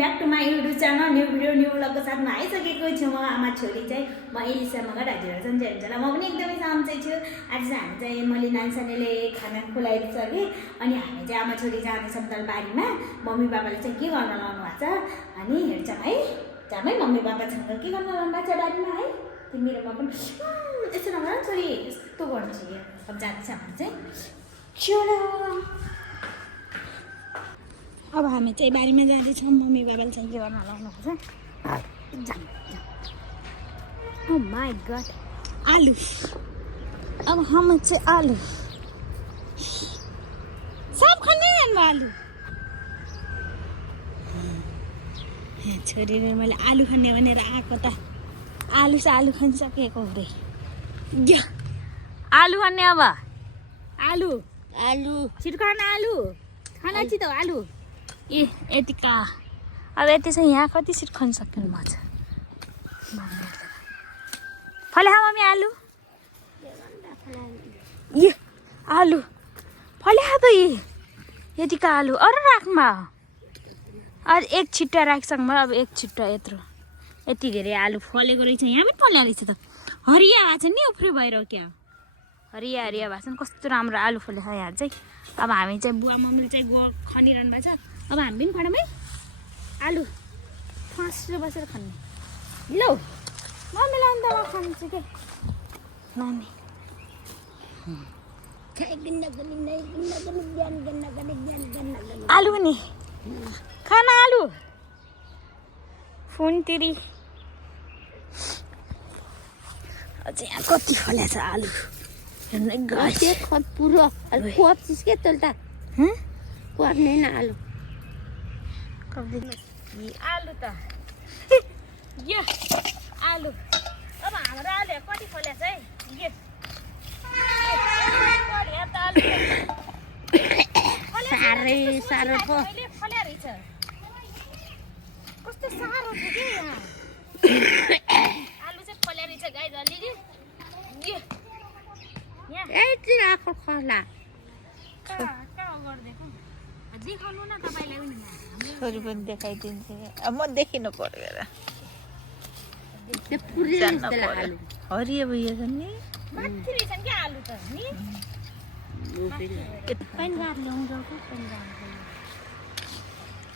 Back to my YouTube channel new video new ब्लगको साथमा आइसकेको छु म आमा छोरी चाहिँ म एलिसा मगर हजुरहरू सन्चै हुन्छ होला म पनि एकदमै सन्चै छु। आज चाहिँ हामी चाहिँ मैले नानीसानीले खाना खुलाइसकेँ अनि हामी चाहिँ आमा छोरी जाँदैछौँ बारीमा। मम्मी बाबाले चाहिँ के गर्न लाउनु भएको छ अनि हेर्छौँ है। जाम है मम्मी बाबासँग के गर्न लाउनु भएको छ बारीमा है। तिमीहरूमा पनि यसो नगर छोरी यस्तो गर्छु यो। अब जाँदैछ हामी चाहिँ चलो। अब हामी चाहिँ बारीमा जाँदैछौँ मम्मी बाबाले चाहिँ के गर्न लाउनुहुन्छ। ओ माई गड आलु। अब हामी चाहिँ आलु सब खाने आलु छोरीले मैले आलु खाने भनेर आएको त आलु खाइसकेको हुँदै आलु खाने। अब आलु आलु छिटकाना आलु खाना चाहिँ त आलु ए यतिका। अब यति चाहिँ यहाँ कति सिट खान सक्नु म चाहिँ फले मम्मी आलु ए आलु फले त यतिका आलु अरू राख्मा अरू एक छिट्टा राख्छौँ म। अब एक छिट्टा यत्रो यति धेरै आलु फलेको रहेछ। यहाँ पनि फले रहेछ त हरिया भएको छ नि उफ्रो भएर क्या हरिया हरिया भएको छ नि कस्तो राम्रो आलु फलेछ यहाँ चाहिँ। अब हामी चाहिँ बुवा मम्मीले चाहिँ खनिरहनु भएको छ। अब हामी पनि खाँडौँ है आलु फाँसेर बसेर खाने लौ मम्मीलाई अन्त खान्छु के नानी आलु नि खाना आलु फोन तिरी अझै यहाँ कति फलेछ आलु हेर्नु पुरो खोप्छिस् के तल त खोप्ने न आलु आलु त यो आलु। अब हाम्रो आलु कति फलेछ है यो साह्रो फल्या रहेछ कस्तो साह्रो छ कि यहाँ आलु चाहिँ फल्या रहेछ गाई अलिअलि आएको खला देखाउनु न तपाईँलाई पनि छोरी पनि देखाइदिन्छु अब म देखिनु पर्यो हरियो भइयो छ नि माथि रहेछ नि आलु त नि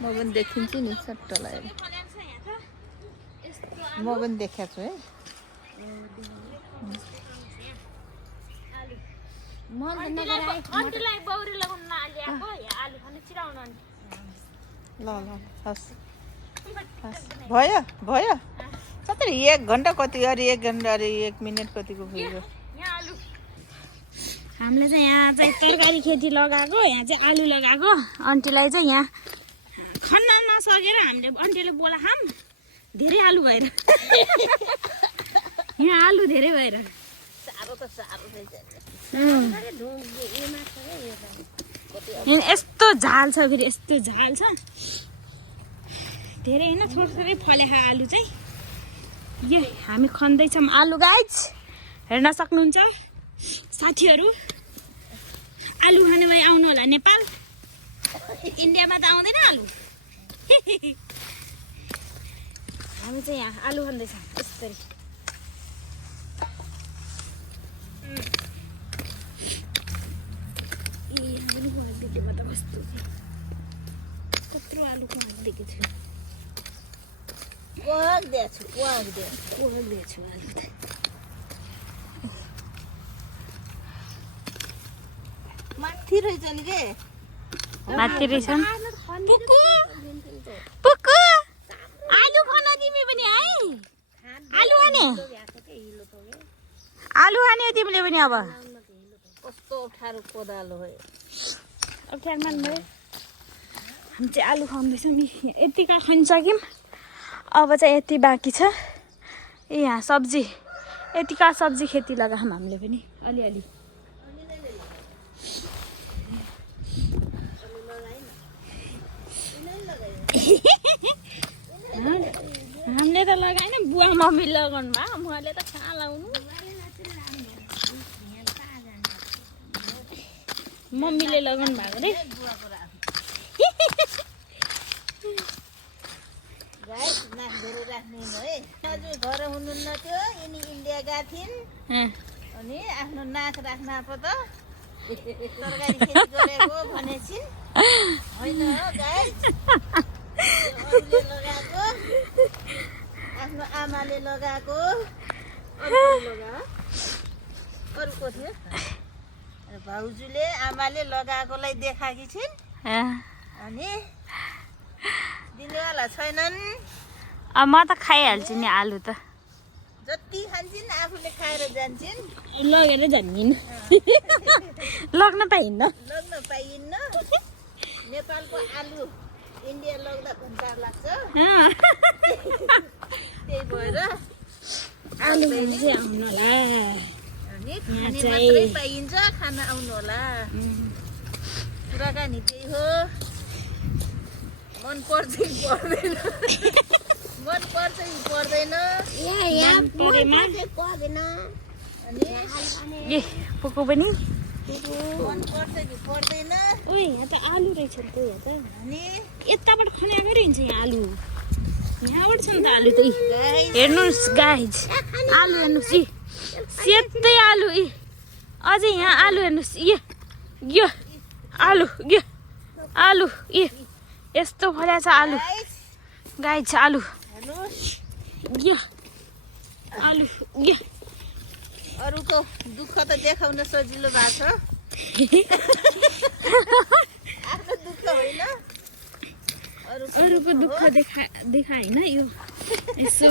म पनि देखिन्छु नि सट्ट लगाएर म पनि देखाएको छु है। अन्टीलाई बौरी लगाउन ल्याएको आलु खानु चिराउनु ल हस् भयो भयो कति 1 घन्टा कति अरे 1 घन्टा अरे 1 मिनट कतिको भयो। हामीले चाहिँ यहाँ चाहिँ तरकारी खेती लगाएको यहाँ चाहिँ आलु लगाएको अन्टीलाई चाहिँ यहाँ खन्न नसकेर हामीले अन्टीले बोला खाम धेरै आलु भएर यहाँ आलु धेरै भएर यस्तो झाल छ फेरि यस्तो झाल छ धेरै होइन थोरै थोरै फलेको आलु चाहिँ यो हामी खन्दैछौँ आलु गाइज हेर्न सक्नुहुन्छ साथीहरू। आलु खाने भए आउनु होला नेपाल इन्डियामा त आउँदैन आलु। हामी चाहिँ यहाँ आलु खाँदैछौँ यसरी कत्रो आलु खाँदैको छु माथि रहेछ नि के माथि रहेछ पुक्कु आलु खान तिमी पनि है आलु खाने हो तिमीले पनि। अब कस्तो अप्ठ्यारो कोदालो हो अप्ठ्यारो मान्नु हामी चाहिँ आलु खाँदैछौँ नि यतिका खाइसक्यौँ। अब चाहिँ यति बाँकी छ ए यहाँ सब्जी यतिका सब्जी खेती लगाऊँ हामीले पनि अलिअलि हामीले त लगाएन बुवा मम्मी लगाउनु भयो मैले त कहाँ लाउनु मम्मीले लगाउनु भएको रे है आज घर हुनुहुन्न थियो यिनी इन्डिया गएको थिइन् अनि आफ्नो नाच राख्न पो त तरकारी खेती गरेको भनेछिन् होइन हो गाइस अरूले लगाएको आफ्नो आमाले लगाएको अरूको थियो भाउजूले आमाले लगाएकोलाई देखाएकी छिन् अनि दिनेवाला छैनन् अब म त खाइहाल्छु नि आलु त जति खान्छन् आफूले खाएर जान्छन् लगेर झन्डिन लग्न पाइन्न लग्न पाइन्न नेपालको आलु इन्डिया लग्दा घन्टा लाग्छ त्यही भएर आलु चाहिँ आउनु होला अनि खाने मात्रै पाइन्छ खाना आउनु होला कुराकानी त्यही हो मन पर्छ कि पर्दैन मन पर्छ कि पर्दैन ए पोको पनि मन पर्छ कि पर्दैन ओइ यहाँ त आलु रहेछ नि त यहाँ त अनि यताबाट खन्याएको रहन्छ यहाँ आलु यहाँबाट छ नि त आलु त हेर्नुहोस् गाइज आलु हेर्नुहोस् यी सेतै आलु यी अझै यहाँ आलु हेर्नुहोस् यो आलु यो आलु यस्तो फल्या छ आलु गाइज आलु यो आलु यो अरूको दुःख त देखाउन सजिलो भएको छ आफ्नो दुःख होइन अरूको दुःख देखा होइन यो यसो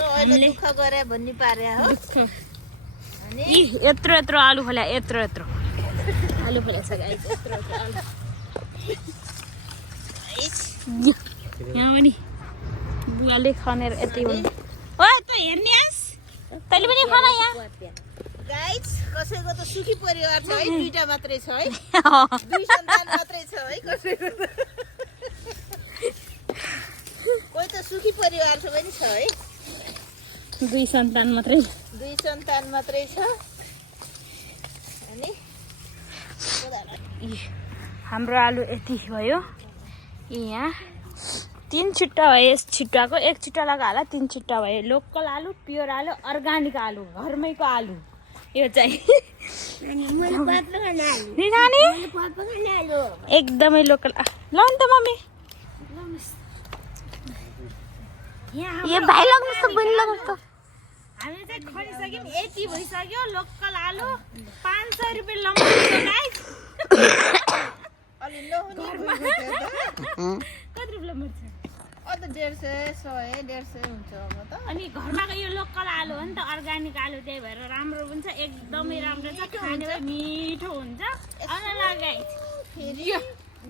अहिले दुःख गरे भन्ने पारे हो दुःख अनि यत्रो आलु फल्या यत्रो आलु फल्या छ गाइस यत्रो आलु यहाँ पनि बुवाले खनेर यति भन्नु ओ त हेर्ने आस तैँले पनि खन यहाँ गाइस कसैको त सुखी परिवार छ है दुईटा मात्रै छ है दुई सन्तान मात्रै छ है कसैको कोही त सुखी परिवार छ पनि छ है दुई सन्तान मात्रै छ अनि हाम्रो आलु यति भयो यहाँ 3 छिट्टा भयो यस छिट्टाको एक छिट्टा लगा होला 3 छिट्टा भयो लोकल आलु प्योर आलु अर्गानिक आलु घरमैको आलु यो चाहिँ एकदमै लोकल ल नि त मम्मी यो भाइ लाग्नु त बनि लाग्नु त हामी चाहिँ खनिसक्यौँ यति भइसक्यो लोकल आलु 500 रुपियाँ लम्बा गाइस अलि नहुने कति रुपियाँ मर्छ अन्त 150 100 हुन्छ अब त अनि घरमाको यो लोकल आलु हो नि त अर्गानिक आलु त्यही भएर राम्रो हुन्छ एकदमै राम्रो छ खाने मिठो हुन्छ अनलागाइ फेरि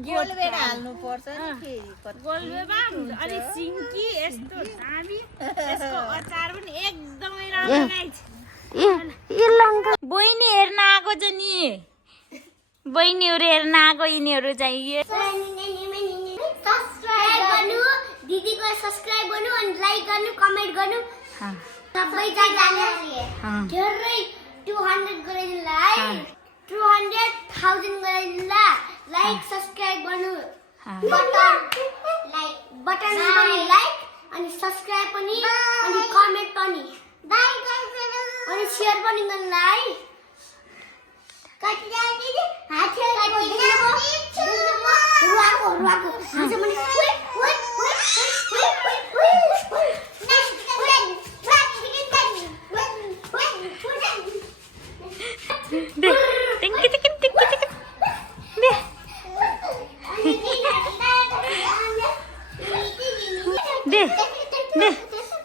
गोलबेडा हाल्नु पर्छ नि फेरि गोलबेडा अनि सिङ्की यस्तो दामी यसको अचार पनि एकदमै राम्रो गाइस बहिनी हेर्न आएको छ नि बहिनीहरू हेर्न आएको यिनीहरू चाहिँ सब्स्क्राइब गर्नु दिदीको सब्स्क्राइब गर्नु अनि लाइक गर्नु कमेन्ट गर्नु सबैजनाले धेरै 200 गराइदिनुलाई 200,000 गराइदिनुला लाइक सब्स्क्राइब गर्नु बटन पनि लाइक अनि सब्स्क्राइब पनि अनि कमेन्ट पनि अनि शेयर पनि गर्नुलाई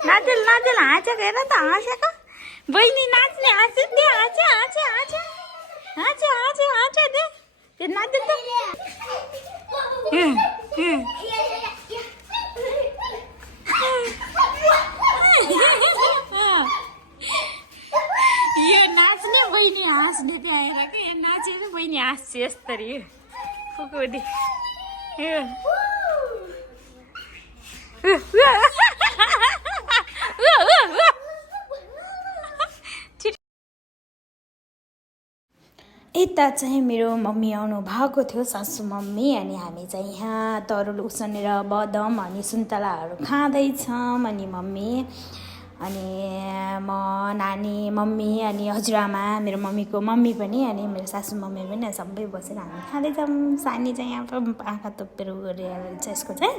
नाचेल हाँसेको हेर त हाँसेको बहिनी नाच्ने हाँसे दे हाँसे दे त्यो नाच्दै त यो नाच्ने बहिनी हाँस्ने त्यहाँ आएर के नाचेर बहिनी हाँस्छ यस्तरी फुकुडी यता चाहिँ मेरो मम्मी आउनु भएको थियो, सासू मम्मी, अनि हामी चाहिँ यहाँ तरुल उसिनेर बदम अनि सुन्तलाहरू खाँदैछौँ। अनि मम्मी अनि म, नानी, मम्मी अनि हजुरआमा, मेरो मम्मीको मम्मी पनि अनि मेरो सासू मम्मी पनि सबै बसेर हामी खाँदैछौँ। सानी चाहिँ यहाँ आँखा तोपेर गरेर छ यसको चाहिँ,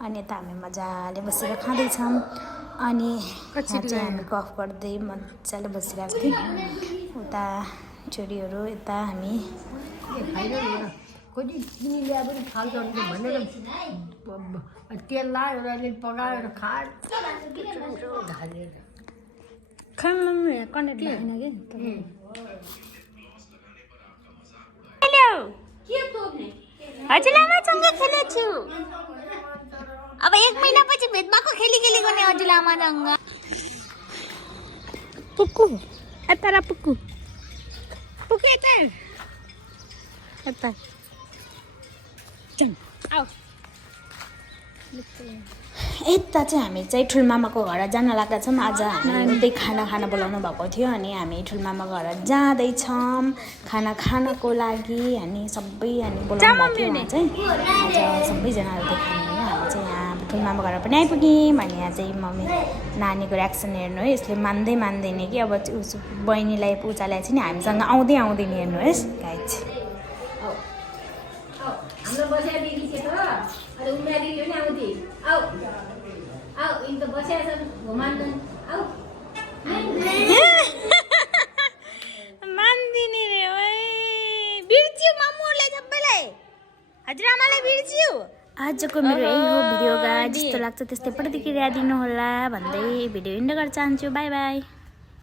अनि यता हामी मजाले बसेर खाँदैछौँ। अनि यहाँ चाहिँ हामी गफ गर्दै मजाले बसिरहेको थियौँ। उता छोरीहरू, यता हामी खोजी चिनी ल्याए पनि फाल्छ भनेर तेल लायो र पकाएर खाएर हजुरआमासँग खेलेछु। अब 1 महिनापछि भेट भएको खेली गर्ने हजुरआमासँग। पुक्कु यता र पुक्कु पुक्कु यता यता आऊ। यता चाहिँ हामी चाहिँ ठुलमामाको घर जान लाग्दा छौँ। आज हामी उतै खाना खान बोलाउनु भएको थियो, अनि हामी ठुलमामाको घर जाँदैछौँ खाना खानको लागि। अनि सबै हामी बोलाउनु भएको थियो, चाहिँ आज सबैजनाहरू देखाउनु हो। हामी चाहिँ यहाँ ठुलमामा घर पनि आइपुग्यौँ। अनि यहाँ चाहिँ मम्मी नानीको रियाक्सन हेर्नु है, यसले मान्दैन कि अब उस बहिनीलाई पूजालाई चाहिँ नि हामीसँग आउँदैन हेर्नुहोस् गाइज। हाम्रो बस्या दिदी छ त अरे उमेर दिदी पनि आउँथे आऊ आऊ इन त बस्या छ घुमान्दैन आऊ मान्दिने रे ओए बिर्च्यौ मामुहरुलाई सबैलाई हजुरआमालाई बिर्च्यौ। आजको मेरो यही हो भिडियो गाइस, जस्तो लाग्छ त्यस्तै पटदेखि हेरिदिनु होला भन्दै भिडियो एन्ड गर्न चाहन्छु। By by.